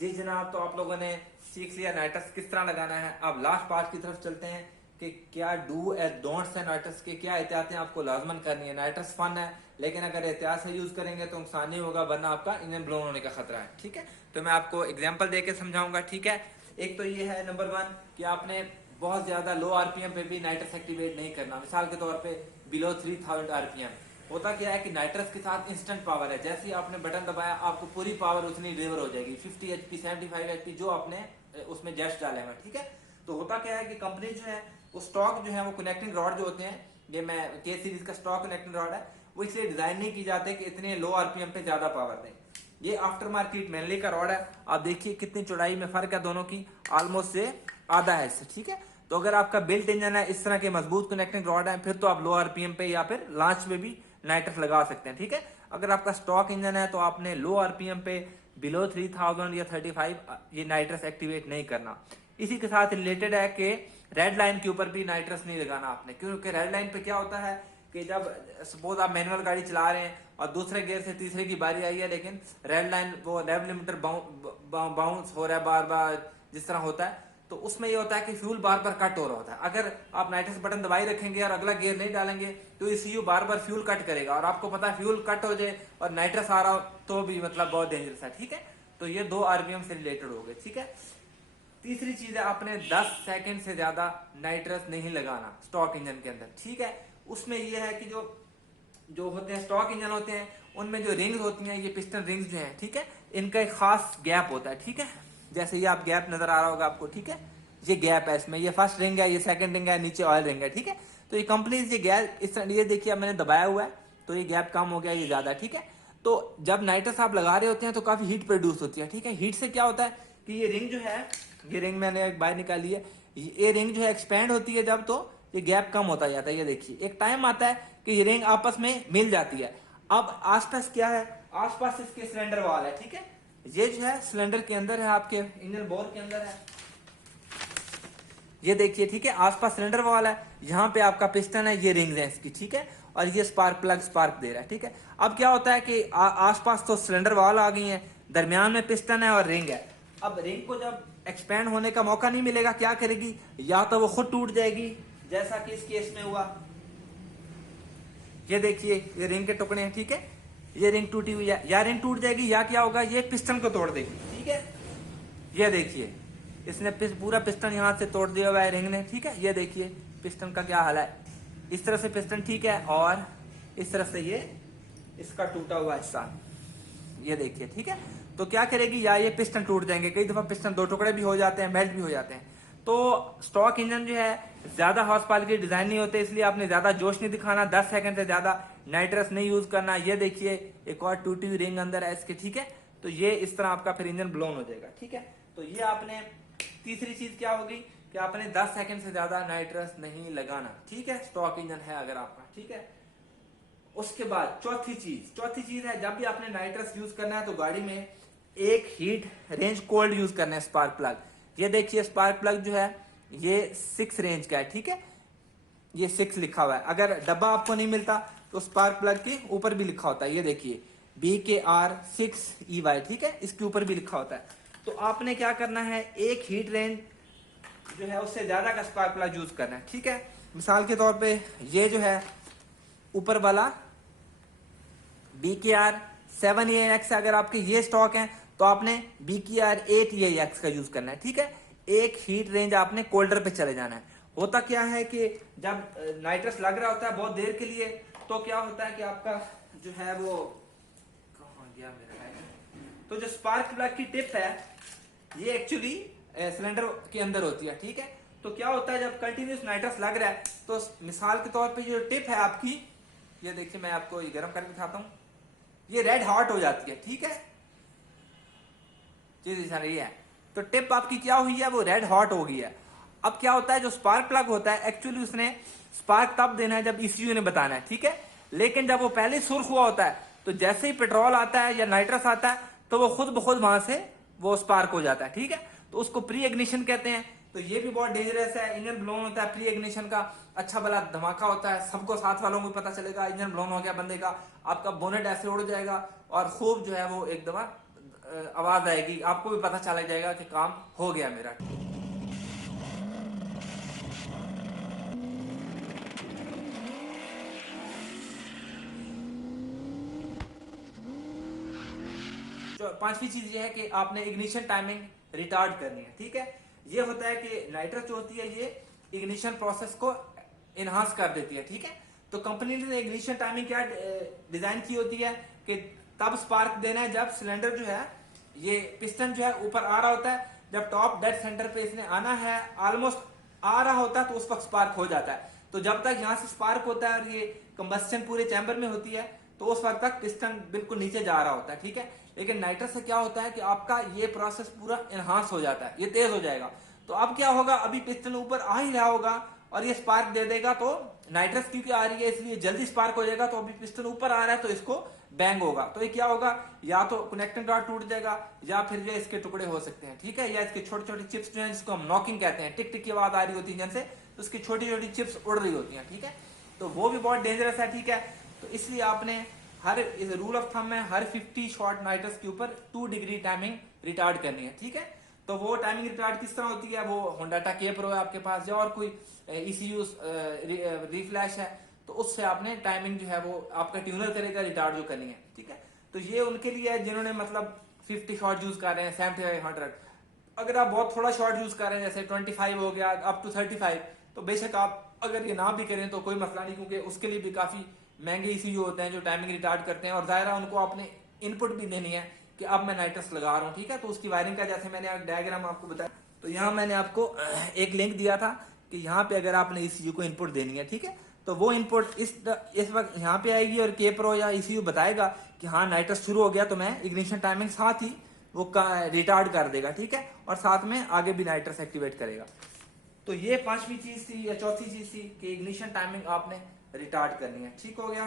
जी जनाब, तो आप लोगों ने सीख लिया नाइट्रस किस तरह लगाना है। अब लास्ट पार्ट की तरफ चलते हैं कि क्या डू एंड डोंट्स है नाइट्रस के, क्या एहतियातें आपको लाजमन करनी है। नाइट्रस फन है, लेकिन अगर एहतियात से यूज करेंगे तो नुकसान नहीं होगा, वरना आपका इंजन ब्लोन होने का खतरा है। ठीक है, तो मैं आपको एग्जाम्पल दे के समझाऊंगा। ठीक है, एक तो ये है नंबर वन कि आपने बहुत ज्यादा लो आरपीएम पे भी नाइट्रस एक्टिवेट नहीं करना। मिसाल के तौर पे बिलो 3000 आरपीएम। होता क्या है कि नाइट्रस के साथ इंस्टेंट पावर है, जैसे ही आपने बटन दबाया आपको पूरी पावर उतनी डिलीवर हो जाएगी, 50 एचपी 75 एचपी जो आपने उसमें जेट्स डाले हुए। ठीक है, तो होता क्या है कि कंपनी जो है वो स्टॉक जो है वो कनेक्टिंग रॉड जो होते हैं, ये मैं के सीरीज का स्टॉक कनेक्टिंग रॉड है, वो इसलिए डिजाइन नहीं की जाते कि इतने लो आरपीएम पे ज्यादा पावर दें। ये आफ्टर मार्केट मैनली का रॉड है। आप देखिए कितनी चौड़ाई में फर्क है दोनों की, ऑलमोस्ट से आधा है इससे। ठीक है, तो अगर आपका बिल्ट इंजन है, इस तरह के मजबूत कनेक्टिंग रॉड है, फिर तो आप लो आरपीएम पे या फिर लॉन्च में भी नाइट्रस लगा सकते हैं। ठीक है, अगर आपका स्टॉक इंजन है तो आपने लो आरपीएम पे बिलो 3000 या 35 ये नाइट्रस एक्टिवेट नहीं करना। इसी के साथ रिलेटेड है कि रेड लाइन के ऊपर भी नाइट्रस नहीं लगाना आपने, क्योंकि रेड लाइन पे क्या होता है कि जब सपोज आप मैनुअल गाड़ी चला रहे हैं और दूसरे गियर से तीसरे की बारी आई है, लेकिन रेड लाइन वो रेव लिमिटर बाउंस हो रहा है बार बार जिस तरह होता है, तो उसमें ये होता है कि फ्यूल बार बार कट हो रहा होता है। अगर आप नाइट्रस बटन दबाई रखेंगे और अगला गियर नहीं डालेंगे तो ईसीयू बार बार फ्यूल कट करेगा, और आपको पता है फ्यूल कट हो जाए और नाइट्रस आ रहा हो तो भी मतलब बहुत डेंजरस है। ठीक है, तो ये 2 आरपीएम से रिलेटेड हो गए। ठीक है, तीसरी चीज है आपने 10 सेकंड से ज्यादा नाइट्रस नहीं लगाना स्टॉक इंजन के अंदर। ठीक है, उसमें यह है कि जो जो होते हैं स्टॉक इंजन होते हैं उनमें जो रिंग्स होती हैं, ये पिस्टन रिंग्स जो हैं, ठीक है, इनका एक खास गैप होता है। ठीक है, जैसे ये आप गैप नजर आ रहा होगा आपको। ठीक है, ये गैप है इसमें, ये फर्स्ट रिंग है, ये सेकंड रिंग है, नीचे ऑयल रिंग है। ठीक है, तो ये कंपनी ये गैप इस तरह, ये देखिए मैंने दबाया हुआ है तो ये गैप कम हो गया, ये ज्यादा। ठीक है, तो जब नाइट्रस आप लगा रहे होते हैं तो काफी हीट प्रोड्यूस होती है। ठीक है, हीट से क्या होता है कि ये रिंग जो है, ये रिंग मैंने एक बाहर निकाली है, ये रिंग जो है एक्सपेंड होती है जब, तो ये गैप कम होता जाता है। ये देखिए एक टाइम आता है कि ये रिंग आपस में मिल जाती है। अब आसपास क्या है, आसपास इसके सिलेंडर वाल है। ठीक है, ये जो है सिलेंडर के अंदर है, आपके इंजन बोर के अंदर है, ये देखिए। ठीक है, आसपास सिलेंडर वाला है, यहाँ पे आपका पिस्टन है, ये रिंग्स है इसकी। ठीक है, और ये स्पार्क प्लग स्पार्क दे रहा है। ठीक है, अब क्या होता है कि आसपास तो सिलेंडर वाल आ गई है, दरमियान में पिस्टन है और रिंग है। अब रिंग को जब एक्सपेंड होने का मौका नहीं मिलेगा, क्या करेगी, या तो वो खुद टूट जाएगी जैसा कि इस केस में हुआ। ये देखिए ये रिंग के टुकड़े हैं। ठीक है, ये रिंग टूटी हुई है, या रिंग टूट जाएगी या क्या होगा, ये पिस्टन को तोड़ देगी। ठीक है, ये देखिए इसने पूरा पिस्टन यहां से तोड़ दिया हुआ है रिंग ने। ठीक है, ये देखिए पिस्टन का क्या हाल है, इस तरह से पिस्टन। ठीक है, और इस तरह से ये इसका टूटा हुआ हिस्सा, ये देखिए। ठीक है, तो क्या करेगी, या ये पिस्टन टूट जाएंगे, कई दफा पिस्टन दो टुकड़े भी हो जाते हैं, मेल्ट भी हो जाते हैं। तो स्टॉक इंजन जो है ज्यादा हॉर्स पावर के डिजाइन नहीं होते, इसलिए आपने ज्यादा जोश नहीं दिखाना, 10 सेकंड से ज्यादा नाइट्रस नहीं यूज करना। ये देखिए एक और टूटी हुई रिंग अंदर है इसके। ठीक है, तो ये इस तरह आपका फिर इंजन ब्लोन हो जाएगा। ठीक है, तो ये आपने तीसरी चीज क्या होगी कि आपने 10 सेकंड से ज्यादा नाइट्रस नहीं लगाना। ठीक है, स्टॉक इंजन है अगर आपका। ठीक है, उसके बाद चौथी चीज है, जब भी आपने नाइट्रस यूज करना है तो गाड़ी में एक हीट रेंज कोल्ड यूज करना है स्पार्क प्लग। ये देखिए स्पार्क प्लग जो है ये 6 रेंज का है। ठीक है, ये 6 लिखा हुआ है, अगर डब्बा आपको नहीं मिलता तो स्पार्क प्लग के ऊपर भी लिखा होता है, ये देखिए BKR6EY। ठीक है, इसके ऊपर भी लिखा होता है। तो आपने क्या करना है, एक हीट रेंज जो है उससे ज्यादा का स्पार्क प्लग यूज करना है। ठीक है, मिसाल के तौर पे ये जो है ऊपर वाला BKR7EX, अगर आपके ये स्टॉक है तो आपने BKR8EX का यूज करना है। ठीक है, एक हीट रेंज आपने कोल्डर पे चले जाना है। होता क्या है कि जब नाइट्रस लग रहा होता है बहुत देर के लिए, तो क्या होता है कि आपका जो है वो कहाँ गया मेरा है, तो जो स्पार्क प्लग की टिप है ये एक्चुअली सिलेंडर के अंदर होती है। ठीक है, तो क्या होता है जब कंटिन्यूस नाइट्रस लग रहा है तो मिसाल के तौर पे जो टिप है आपकी, ये देखिए मैं आपको ये गर्म करके दिखाता हूं, ये रेड हॉट हो जाती है। ठीक है, चीज ऐसा नहीं है, तो टिप आपकी क्या हुई है, वो रेड हॉट हो गई है। अब क्या होता है, जो स्पार्क प्लग होता है एक्चुअली उसने स्पार्क तब देना है जब ईसीयू ने बताना है। ठीक है, लेकिन जब वो पहले सुर्ख हुआ होता है तो जैसे ही पेट्रोल आता है या नाइट्रस आता है तो वो खुद ब खुद वहां से वो स्पार्क हो जाता है। ठीक है, तो उसको प्री इग्निशन कहते हैं। तो ये भी बहुत डेंजरस है, इंजन ब्लोन होता है प्री इग्निशन का, अच्छा भला धमाका होता है, सबको साथ वालों को पता चलेगा इंजन ब्लोन हो गया बंदे का, आपका बोनेट ऐसे उड़ जाएगा और खूब जो है वो एक दफा आवाज आएगी, आपको भी पता चला जाएगा कि काम हो गया मेरा। पांचवी चीज ये है कि आपने इग्निशन टाइमिंग रिटार्ड करनी है, ठीक है। ये होता है कि नाइट्रस जो होती है ये इग्निशन प्रोसेस को इनहांस कर देती है, ठीक है। तो कंपनी ने इग्निशन टाइमिंग क्या डिजाइन की होती है कि तब स्पार्क देना है जब सिलेंडर जो है ये पिस्टन जो है ऊपर आ रहा होता है, जब टॉप डेड सेंटर पे इसने आना है, ऑलमोस्ट आ रहा होता है तो उस वक्त स्पार्क हो जाता है। तो जब तक यहाँ से स्पार्क होता है और ये कंबस्टन पूरे चैम्बर में होती है तो उस वक्त तक पिस्टन बिल्कुल नीचे जा रहा होता है, ठीक है। लेकिन नाइट्रस से क्या होता है कि आपका ये प्रोसेस पूरा एनहांस हो जाता है, ये तेज हो जाएगा। तो अब क्या होगा, अभी पिस्टन ऊपर आ ही रहा होगा और ये स्पार्क दे देगा, तो नाइट्रस क्योंकि आ रही है इसलिए जल्दी स्पार्क हो जाएगा। तो अभी पिस्टन ऊपर आ रहा है तो इसको बैंग होगा, तो ये क्या होगा, या तो कनेक्टिंग रॉड टूट जाएगा या फिर जो इसके टुकड़े हो सकते हैं, ठीक है। या इसके छोटे छोटे चिप्स जो है जिसको हम नॉकिंग कहते हैं, टिक टिक की आवाज आ रही होती है इंजन से, तो उसकी छोटी छोटी चिप्स उड़ रही होती हैं, ठीक है। तो वो भी बहुत डेंजरस है, ठीक है। तो इसलिए आपने हर इस रूल ऑफ थंब में हर 50 शॉट नाइट्रस के ऊपर 2 डिग्री टाइमिंग रिटार्ड करनी है, ठीक है। तो वो टाइमिंग रिटार्ड किस तरह होती है, वो होंडाटा के प्रो है आपके पास या और कोई ECU रिफ्लैश है, तो उससे आपने टाइमिंग जो है वो आपका ट्यूनर करेगा रिटार्ड जो करनी है, ठीक है। तो ये उनके लिए है जिन्होंने मतलब 50 शॉट यूज कर रहे हैं, 75 100। अगर आप बहुत थोड़ा शॉट यूज कर रहे हैं जैसे 25 हो गया अप टू 35, तो बेशक आप अगर ये ना भी करें तो कोई मसला नहीं, क्योंकि उसके लिए भी काफी महंगे ECU होते हैं जो टाइमिंग रिटार्ड करते हैं, और जाहिर उनको आपने इनपुट भी देनी है कि अब मैं नाइट्रस लगा रहा हूँ, ठीक है। तो उसकी वायरिंग का जैसे मैंने डायग्राम आपको बताया, तो यहाँ मैंने आपको एक लिंक दिया था कि यहाँ पे अगर आपने ECU को इनपुट देनी है, ठीक है, तो वो इनपुट इस वक्त यहाँ पे आएगी और के प्रो या ECU बताएगा कि हाँ नाइट्रस शुरू हो गया, तो मैं इग्निशन टाइमिंग साथ ही वो रिटार्ड कर देगा, ठीक है, और साथ में आगे भी नाइट्रस एक्टिवेट करेगा। तो ये पांचवी चीज थी या चौथी चीज थी कि इग्निशन टाइमिंग आपने रिटार्ड करनी है, ठीक हो गया।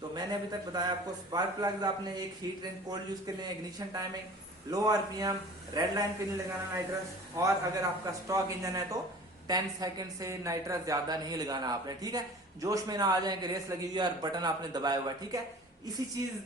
तो मैंने अभी तक बताया आपको स्पार्क प्लग्स आपने एक हीट रिंग कोल्ड यूज करने, इग्निशन टाइमिंग, लो RPM, रेड लाइन पे नहीं लगाना नाइट्रस, और अगर आपका स्टॉक इंजन है तो 10 सेकंड से नाइट्रस ज्यादा नहीं लगाना आपने, ठीक है। जोश में ना आ जाए कि रेस लगी हुई है और बटन आपने दबाया हुआ, ठीक है। इसी चीज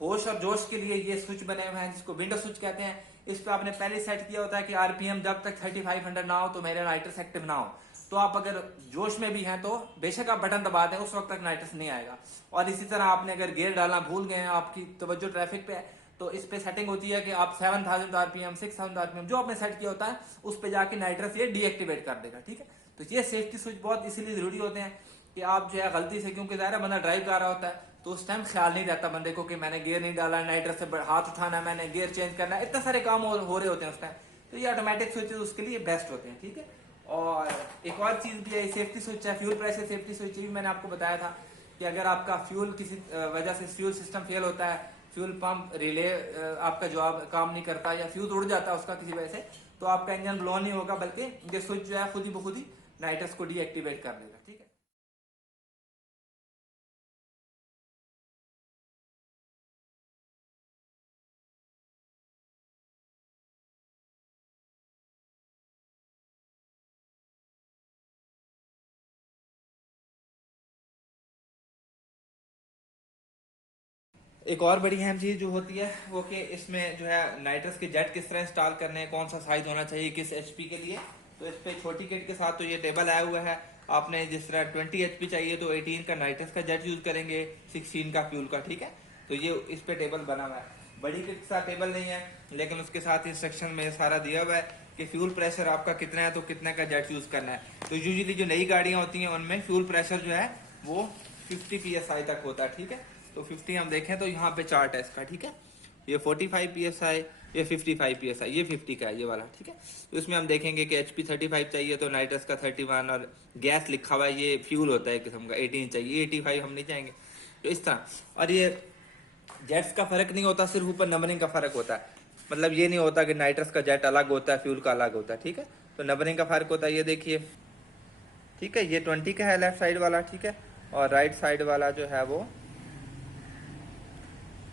होश और जोश के लिए ये स्विच बने हुए हैं जिसको विंडो स्विच कहते हैं। इस पे आपने पहले सेट किया होता है कि RPM जब तक 3500 ना हो तो मेरे नाइट्रस एक्टिव ना हो। तो आप अगर जोश में भी हैं तो बेशक आप बटन दबा दें, उस वक्त तक नाइट्रस नहीं आएगा। और इसी तरह आपने अगर गियर डालना भूल गए हैं, आपकी तवज्जो ट्रैफिक पे है, तो इस पे सेटिंग होती है कि आप 7000 RPM 6000 RPM जो आपने सेट किया होता है उस पे जाके नाइट्रस ये डीएक्टिवेट कर देगा, ठीक है। तो ये सेफ्टी स्विच बहुत इसीलिए जरूरी होते हैं कि आप जो है गलती से, क्योंकि ज़ाहिर बंदा ड्राइव कर रहा होता है तो उस टाइम ख्याल नहीं रहता बंदे को कि मैंने गियर नहीं डाला, नाइट्रस से हाथ उठाना, मैंने गियर चेंज करना, इतने सारे काम हो रहे होते हैं उस टाइम। तो ये ऑटोमेटिक स्विच उसके लिए बेस्ट होते हैं, ठीक है। और एक और चीज भी है, सेफ्टी स्विच है, फ्यूल प्रेशर सेफ्टी स्विच भी मैंने आपको बताया था कि अगर आपका फ्यूल किसी वजह से फ्यूल सिस्टम फेल होता है, फ्यूल पंप रिले आपका जवाब काम नहीं करता या फ्यूज उड़ जाता है उसका किसी वजह से, तो आपका इंजन ब्लो नहीं होगा, बल्कि ये स्विच जो है खुद ही बखुद ही नाइट्रस को डीएक्टिवेट कर देगा, ठीक है। एक और बड़ी अहम चीज जो होती है वो कि इसमें जो है नाइट्रस के जेट किस तरह इंस्टॉल करने हैं, कौन सा साइज होना चाहिए किस HP के लिए। तो इस पे छोटी किट के साथ तो ये टेबल आया हुआ है। आपने जिस तरह 20 HP चाहिए तो 18 का नाइट्रस का जेट यूज करेंगे, 16 का फ्यूल का, ठीक है। तो ये इस पे टेबल बना हुआ है। बड़ी किट के साथ टेबल नहीं है, लेकिन उसके साथ इंस्ट्रक्शन में सारा दिया हुआ है कि फ्यूल प्रेशर आपका कितना है तो कितने का जेट यूज करना है। तो यूजुअली जो नई गाड़ियां होती हैं उनमें फ्यूल प्रेशर जो है वो 50 PSI तक होता है, ठीक है। तो 50 हम देखें तो यहाँ पे चार्ट है इसका, ठीक है। ये 45 PSI, ये 55 PSI, ये 50 का है ये वाला, ठीक है। तो इसमें हम देखेंगे कि HP 35 चाहिए तो नाइट्रस का 31, और गैस लिखा हुआ है ये फ्यूल होता है किस्म का, 18 चाहिए, 85 हम नहीं चाहेंगे, तो इस तरह। और ये जेट्स का फर्क नहीं होता, सिर्फ ऊपर नंबरिंग का फर्क होता है। मतलब ये नहीं होता कि नाइट्रस का जेट अलग होता है फ्यूल का अलग होता है, ठीक है। तो नंबरिंग का फर्क होता है, ये देखिए, ठीक है। ये 20 का है लेफ्ट साइड वाला, ठीक है, और राइट साइड वाला जो है वो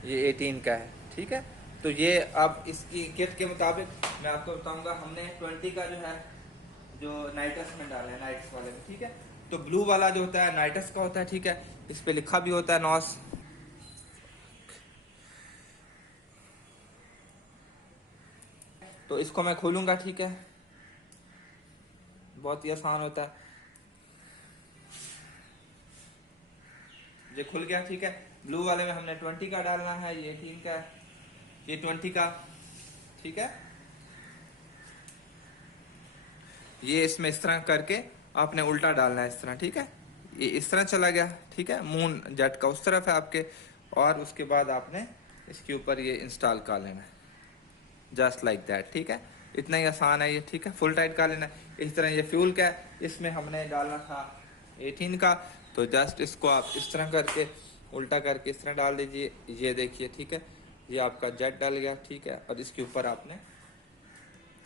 ये 18 का है, ठीक है। तो ये अब इसकी किट के मुताबिक मैं आपको बताऊंगा, हमने 20 का जो है जो नाइट्रस में डाला है, नाइट्रस वाले में, ठीक है। तो ब्लू वाला जो होता है नाइट्रस का होता है, ठीक है। इस पे लिखा भी होता है नॉस, तो इसको मैं खोलूंगा, ठीक है, बहुत ही आसान होता है। ये खुल गया, ठीक है। ब्लू वाले में हमने 20 का डालना है, ये 18 का है, ये 20 का, ठीक है। ये इसमें इस तरह करके आपने उल्टा डालना है इस तरह, ठीक है। ये इस तरह चला गया, ठीक है, मून जेट का उस तरफ है आपके, और उसके बाद आपने इसके ऊपर ये इंस्टॉल कर लेना है, जस्ट लाइक दैट, ठीक है। इतना ही आसान है ये, ठीक है। फुल टाइट कर लेना है। इस तरह ये फ्यूल का है, इसमें हमने डालना था 18 का, तो जस्ट इसको आप इस तरह करके उल्टा करके इस तरह डाल दीजिए, ये देखिए, ठीक है, ये आपका जेट डल गया, ठीक है। और इसके ऊपर आपने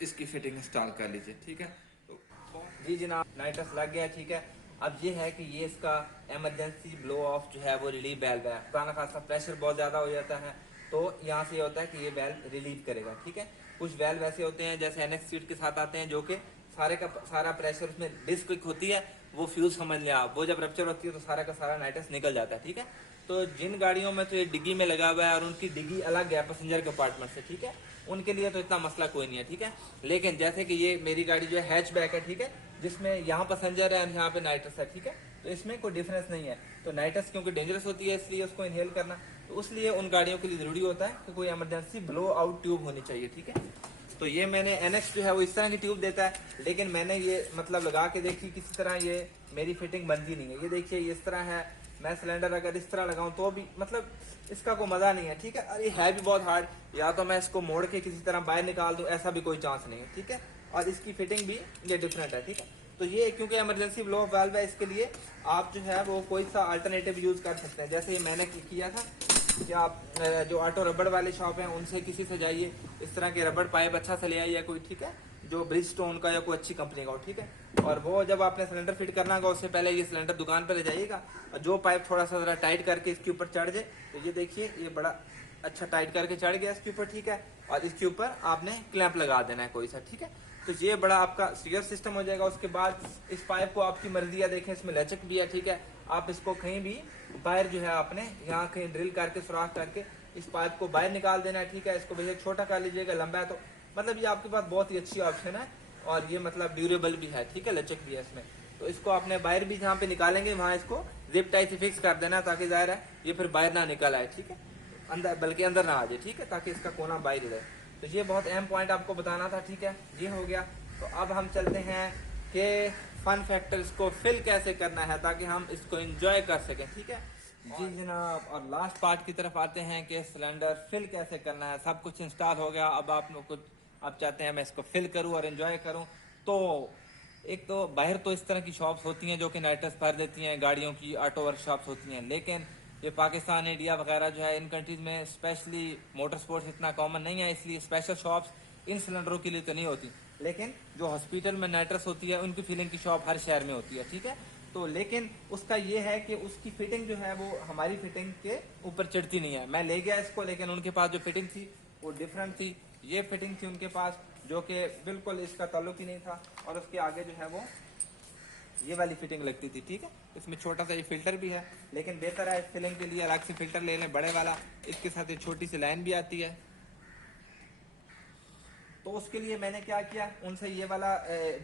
इसकी फिटिंग इंस्टॉल कर लीजिए, ठीक है। तो जी जनाब, नाइट्रस लग गया, ठीक है। अब ये है कि ये इसका एमरजेंसी ब्लो ऑफ जो है वो रिलीव वेल्व है। पुराना खासा प्रेशर बहुत ज़्यादा हो जाता है, तो यहाँ से ये होता है कि ये वेल्व रिलीव करेगा, ठीक है। कुछ वेल्व ऐसे होते हैं जैसे एनएक्स सीट के साथ आते हैं, जो कि सारे का सारा प्रेशर उसमें डिस्क होती है, वो फ्यूज समझ लिया आप, वो जब रप्चर होती है तो सारा का सारा नाइट्रस निकल जाता है, ठीक है। तो जिन गाड़ियों में तो ये डिग्गी में लगा हुआ है और उनकी डिग्गी अलग है पैसेंजर कंपार्टमेंट से, ठीक है, उनके लिए तो इतना मसला कोई नहीं है, ठीक है। लेकिन जैसे कि ये मेरी गाड़ी जो है हैचबैक है, ठीक है, जिसमें यहाँ पैसेंजर है और यहाँ पे नाइट्रस है, ठीक है, तो इसमें कोई डिफरेंस नहीं है। तो नाइट्रस क्योंकि डेंजरस होती है इसलिए उसको इनहेल करना, तो इसलिए उन गाड़ियों के लिए जरूरी होता है कि कोई इमरजेंसी ब्लो आउट ट्यूब होनी चाहिए, ठीक है। तो ये मैंने एनएक्स जो है वो इस तरह की ट्यूब देता है, लेकिन मैंने ये मतलब लगा के देखी, किसी तरह ये मेरी फिटिंग बनती नहीं है। ये देखिए ये इस तरह है, मैं सिलेंडर अगर इस तरह लगाऊं तो भी मतलब इसका कोई मजा नहीं है, ठीक है। और ये है भी बहुत हार्ड, या तो मैं इसको मोड़ के किसी तरह बाहर निकाल दूं, ऐसा भी कोई चांस नहीं है, ठीक है। और इसकी फिटिंग भी ये डिफरेंट है, ठीक है। तो ये क्योंकि इमरजेंसी ब्लो ऑफ वाल्व है, इसके लिए आप जो है वो कोई सा अल्टरनेटिव यूज कर सकते हैं। जैसे ये मैंने किया था कि आप जो ऑटो रबड़ वाले शॉप हैं उनसे किसी से जाइए, इस तरह के रबड़ पाइप अच्छा से ले आइए कोई, ठीक है, जो ब्रिजस्टोन का या कोई अच्छी कंपनी का हो, ठीक है। और वो जब आपने सिलेंडर फिट करना होगा उससे पहले ये सिलेंडर दुकान पर ले जाइएगा, और जो पाइप थोड़ा सा जरा टाइट करके इसके ऊपर चढ़ जाए, तो ये देखिए ये बड़ा अच्छा टाइट करके चढ़ गया इसके ऊपर, ठीक है। और इसके ऊपर आपने क्लैंप लगा देना है कोई सा, ठीक है। तो ये बड़ा आपका सिक्योर सिस्टम हो जाएगा। उसके बाद इस पाइप को आपकी मर्जी है, देखें इसमें लचक भी है, ठीक है। आप इसको कहीं भी बाहर जो है आपने यहाँ कहीं ड्रिल करके सुराख करके इस पाइप को बाहर निकाल देना है, ठीक है। इसको भैया छोटा कर लीजिएगा, लंबा है तो मतलब ये आपके पास बहुत ही अच्छी ऑप्शन है, और ये मतलब ड्यूरेबल भी है, ठीक है, लचक भी है इसमें। तो इसको आपने बाहर भी जहाँ पे निकालेंगे वहाँ इसको जिप टाइप से फिक्स कर देना, ताकि जाहिर है ये फिर बाहर ना निकल आए, ठीक है, अंदर बल्कि अंदर ना आ जाए, ठीक है, ताकि इसका कोना बाहर रहे। तो ये बहुत अहम पॉइंट आपको बताना था, ठीक है, ये हो गया। तो अब हम चलते हैं कि फन फैक्टर्स को फिल कैसे करना है ताकि हम इसको एंजॉय कर सकें, ठीक है जी जनाब। और लास्ट पार्ट की तरफ आते हैं कि सिलेंडर फिल कैसे करना है। सब कुछ इंस्टॉल हो गया, अब आप लोग कुछ आप चाहते हैं मैं इसको फिल करूं और एंजॉय करूं। तो एक तो बाहर तो इस तरह की शॉप्स होती हैं जो कि नाइट्रस भर देती हैं, गाड़ियों की ऑटो वर्कशॉप्स होती हैं, लेकिन ये पाकिस्तान, इंडिया वगैरह जो है इन कंट्रीज में स्पेशली मोटर स्पोर्ट्स इतना कॉमन नहीं है, इसलिए स्पेशल शॉप्स इन सिलेंडरों के लिए तो नहीं होती। लेकिन जो हॉस्पिटल में नाइट्रस होती है उनकी फिलिंग की शॉप हर शहर में होती है, ठीक है। तो लेकिन उसका ये है कि उसकी फिटिंग जो है वो हमारी फिटिंग के ऊपर चढ़ती नहीं है। मैं ले गया इसको, लेकिन उनके पास जो फिटिंग थी वो डिफरेंट थी। ये फिटिंग थी उनके पास जो कि बिल्कुल इसका ताल्लुक ही नहीं था, और उसके आगे जो है वो ये वाली फिटिंग लगती थी, ठीक है। इसमें छोटा सा ये फिल्टर भी है, लेकिन बेहतर है फिलिंग के लिए अलग से फिल्टर ले लें बड़े वाला। इसके साथ एक छोटी सी लाइन भी आती है। तो उसके लिए मैंने क्या किया, उनसे ये वाला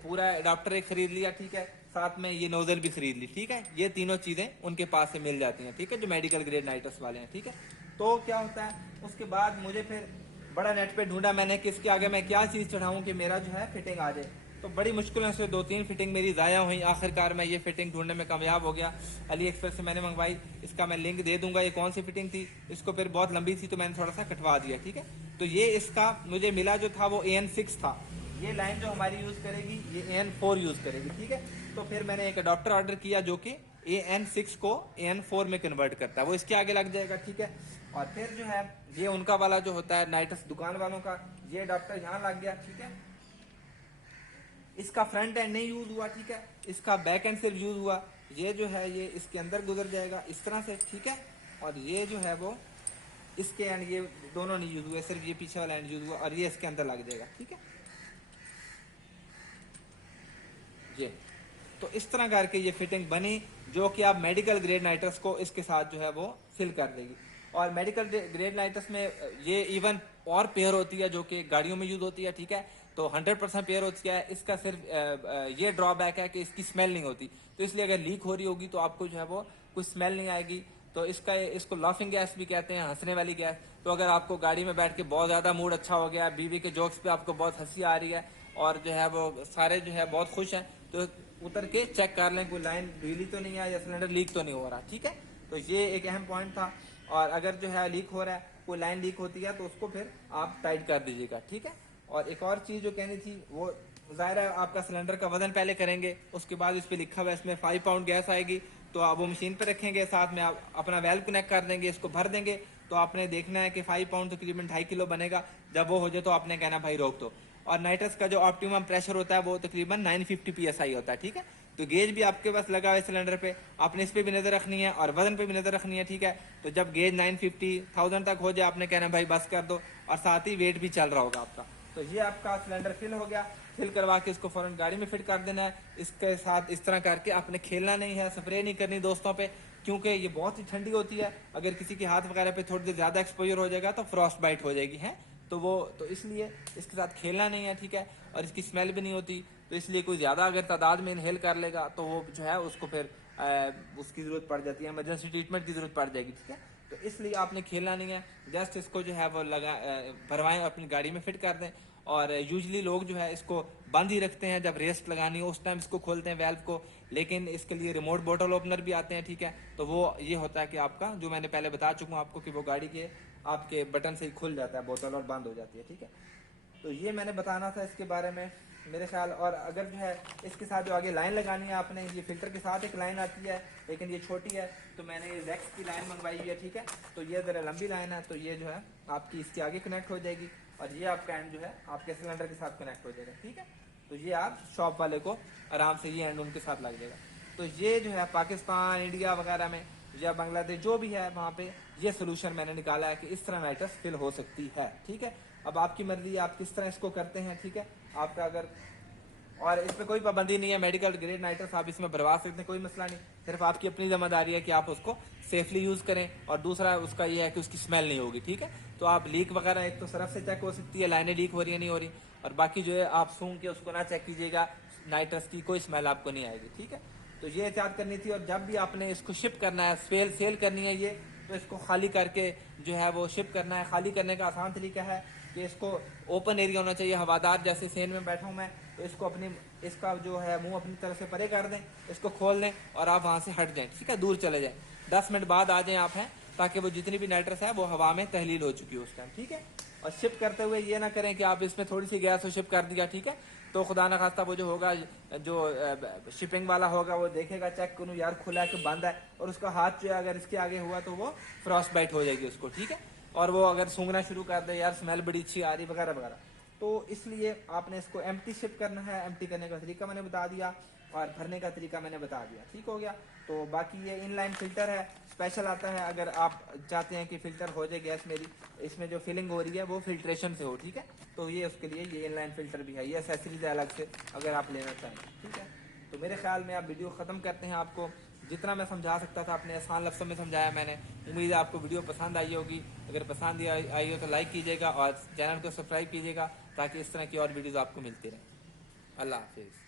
पूरा अडाप्टर एक खरीद लिया, ठीक है, साथ में ये नोजल भी खरीद ली, ठीक है। ये तीनों चीजें उनके पास से मिल जाती हैं, ठीक है, जो मेडिकल ग्रेड नाइट्रस वाले हैं, ठीक है। तो क्या होता है उसके बाद मुझे फिर बड़ा नेट पे ढूंढा मैंने कि इसके आगे मैं क्या चीज चढ़ाऊं कि मेरा जो है फिटिंग आ जाए। तो बड़ी मुश्किलों से 2-3 फिटिंग मेरी ज़ाया हुई, आखिरकार मैं ये फिटिंग ढूंढने में कामयाब हो गया। अली एक्सप्रेस से मैंने मंगवाई, इसका मैं लिंक दे दूंगा ये कौन सी फिटिंग थी। इसको फिर बहुत लंबी थी तो मैंने थोड़ा सा कटवा दिया, ठीक है। तो ये इसका मुझे मिला जो था वो AN6 था। ये लाइन जो हमारी यूज़ करेगी ये AN4 यूज़ करेगी, ठीक है। तो फिर मैंने एक अडॉप्टर ऑर्डर किया जो कि AN6 को AN4 में कन्वर्ट करता है, वो इसके आगे लग जाएगा, ठीक है। और फिर जो है ये उनका वाला जो होता है नाइट्रस दुकान वालों का, ये अडॉप्टर यहाँ लग गया, ठीक है। इसका फ्रंट एंड नहीं यूज हुआ, ठीक है, इसका बैक एंड सिर्फ यूज हुआ। ये जो है ये इसके अंदर गुजर जाएगा इस तरह से, ठीक है। और ये जो है वो इसके एंड ये दोनों नहीं यूज हुए, सिर्फ ये पीछे वाला एंड यूज हुआ, और ये इसके अंदर लग जाएगा, ठीक है। ये तो इस तरह करके ये फिटिंग बनी जो कि आप मेडिकल ग्रेड नाइट्रस को इसके साथ जो है वो फिल कर देगी। और मेडिकल ग्रेड नाइट्रस में ये इवन और पेयर होती है जो कि गाड़ियों में यूज होती है, ठीक है। तो 100% पेयर होती है। इसका सिर्फ ये ड्रॉबैक है कि इसकी स्मेल नहीं होती, तो इसलिए अगर लीक हो रही होगी तो आपको जो है वो कुछ स्मेल नहीं आएगी। तो इसको लाफिंग गैस भी कहते हैं, हंसने वाली गैस। तो अगर आपको गाड़ी में बैठ के बहुत ज़्यादा मूड अच्छा हो गया, बीवी के जोक्स पे आपको बहुत हंसी आ रही है और जो है वो सारे जो है बहुत खुश हैं, तो उतर के चेक कर लें कोई लाइन ढीली तो नहीं है या सिलेंडर लीक तो नहीं हो रहा, ठीक है। तो ये एक अहम पॉइंट था। और अगर जो है लीक हो रहा है, कोई लाइन लीक होती है, तो उसको फिर आप टाइट कर दीजिएगा, ठीक है। और एक और चीज़ जो कहनी थी वो, ज़ाहिर है आपका सिलेंडर का वजन पहले करेंगे, उसके बाद इस पर लिखा हुआ है इसमें 5 पाउंड गैस आएगी, तो आप वो मशीन पर रखेंगे, साथ में आप अपना वेल्व कनेक्ट कर देंगे, इसको भर देंगे। तो आपने देखना है कि 5 पाउंड तकरीबन 2.5 किलो बनेगा। जब वो हो जाए तो आपने कहना भाई रोक दो। और नाइट्रस का जो ऑप्टिमम प्रेशर होता है वो तकरीबन 950 PSI होता है, ठीक है। तो गेज भी आपके पास लगा हुआ है सिलेंडर पे, आपने इस पे भी नजर रखनी है और वजन पे भी नजर रखनी है, ठीक है। तो जब गेज 950,000 तक हो जाए, आपने कहना भाई बस कर दो, और साथ ही वेट भी चल रहा होगा आपका। तो ये आपका सिलेंडर फिल हो गया। फिल करवा के इसको फौरन गाड़ी में फिट कर देना है। इसके साथ इस तरह करके आपने खेलना नहीं है, स्प्रे नहीं करनी दोस्तों पे, क्योंकि ये बहुत ही ठंडी होती है। अगर किसी के हाथ वगैरह पे थोड़ी देर ज़्यादा एक्सपोजर हो जाएगा तो फ्रॉस्ट बाइट हो जाएगी, है। तो इसलिए इसके साथ खेलना नहीं है, ठीक है। और इसकी स्मेल भी नहीं होती, तो इसलिए कोई ज़्यादा अगर तादाद में इनहेल कर लेगा तो वो जो है उसको फिर उसकी ज़रूरत पड़ जाती है, इमरजेंसी ट्रीटमेंट की ज़रूरत पड़ जाएगी, ठीक है। तो इसलिए आपने खेलना नहीं है, जस्ट इसको जो है वो भरवाएं, अपनी गाड़ी में फिट कर दें। और यूजली लोग जो है इसको बंद ही रखते हैं, जब रेस्ट लगानी हो उस टाइम इसको खोलते हैं वेल्व को, लेकिन इसके लिए रिमोट बोतल ओपनर भी आते हैं, ठीक है। तो वो ये होता है कि आपका, जो मैंने पहले बता चुका हूँ आपको, कि वो गाड़ी के आपके बटन से ही खुल जाता है बोतल और बंद हो जाती है, ठीक है। तो ये मैंने बताना था इसके बारे में मेरे ख्याल। और अगर जो है इसके साथ जो आगे लाइन लगानी है आपने, ये फिल्टर के साथ एक लाइन आती है, लेकिन ये छोटी है, तो मैंने ये जैक्स की लाइन मंगवाई हुई है, ठीक है। तो ये ज़रा लंबी लाइन है, तो ये जो है आपकी इसके आगे कनेक्ट हो जाएगी, और ये आपका एंड जो है आपके सिलेंडर के साथ कनेक्ट हो जाएगा, ठीक है। तो ये आप शॉप वाले को आराम से ये एंड उनके साथ लग जाएगा। तो ये जो है पाकिस्तान, इंडिया वगैरह में या बांग्लादेश जो भी है वहाँ पे ये सोल्यूशन मैंने निकाला है कि इस तरह नाइट्रस फिल हो सकती है, ठीक है। अब आपकी मर्जी है आप किस तरह इसको करते हैं, ठीक है। आपका अगर, और इसमें कोई पाबंदी नहीं है, मेडिकल ग्रेड नाइट्रस आप इसमें भरवा सकते हैं, कोई मसला नहीं। सिर्फ आपकी अपनी जिम्मेदारी है कि आप उसको सेफली यूज़ करें, और दूसरा उसका ये है कि उसकी स्मेल नहीं होगी, ठीक है। तो आप लीक वगैरह एक तो सरफ से चेक हो सकती है, लाइनें लीक हो रही है नहीं हो रही, और बाकी जो है आप सूंघ के उसको ना चेक कीजिएगा, नाइट्रस की कोई स्मेल आपको नहीं आएगी, ठीक है। तो ये एहतियात करनी थी। और जब भी आपने इसको शिप करना है, सेल करनी है ये, तो इसको खाली करके जो है वो शिप करना है। खाली करने का आसान तरीका है कि इसको ओपन एरिया होना चाहिए, हवादार, जैसे सेन में बैठा हूँ मैं, तो इसको इसका जो है मुंह अपनी तरफ से परे कर दें, इसको खोल दें और आप वहाँ से हट जाएं, ठीक है, दूर चले जाएं। 10 मिनट बाद आ जाएं आप, हैं, ताकि वो जितनी भी नाइट्रस है वो हवा में तहलील हो चुकी है उस टाइम, ठीक है। और शिप करते हुए ये ना करें कि आप इसमें थोड़ी सी गैस हो शिप कर दिया, ठीक है। तो खुदा ना खास्ता वो जो होगा, जो शिपिंग वाला होगा, वो देखेगा, चेक करूँ यार खुला है कि बंद है, और उसका हाथ जो है अगर इसके आगे हुआ तो वो फ्रॉस्ट बाइट हो जाएगी उसको, ठीक है। और वो अगर सूंघना शुरू कर दे, यार स्मेल बड़ी अच्छी आ रही वगैरह वगैरह, तो इसलिए आपने इसको एम्प्टी शिप करना है। एम्प्टी करने का तरीका मैंने बता दिया, और भरने का तरीका मैंने बता दिया, ठीक हो गया। तो बाकी ये इनलाइन फिल्टर है, स्पेशल आता है। अगर आप चाहते हैं कि फिल्टर हो जाए गैस मेरी, इसमें जो फिलिंग हो रही है वो फिल्ट्रेशन से हो, ठीक है। तो ये उसके लिए ये इनलाइन फिल्टर भी है, ये एसेसरीज है अलग से अगर आप लेना चाहें, ठीक है। तो मेरे ख्याल में आप वीडियो ख़त्म करते हैं। आपको जितना मैं समझा सकता था अपने आसान लफ्ज़ों में समझाया मैंने। उम्मीद है आपको वीडियो पसंद आई होगी। अगर पसंद आई हो तो लाइक कीजिएगा और चैनल को सब्सक्राइब कीजिएगा, ताकि इस तरह की और वीडियोज़ आपको मिलती रहें। अल्लाह हाफिज़।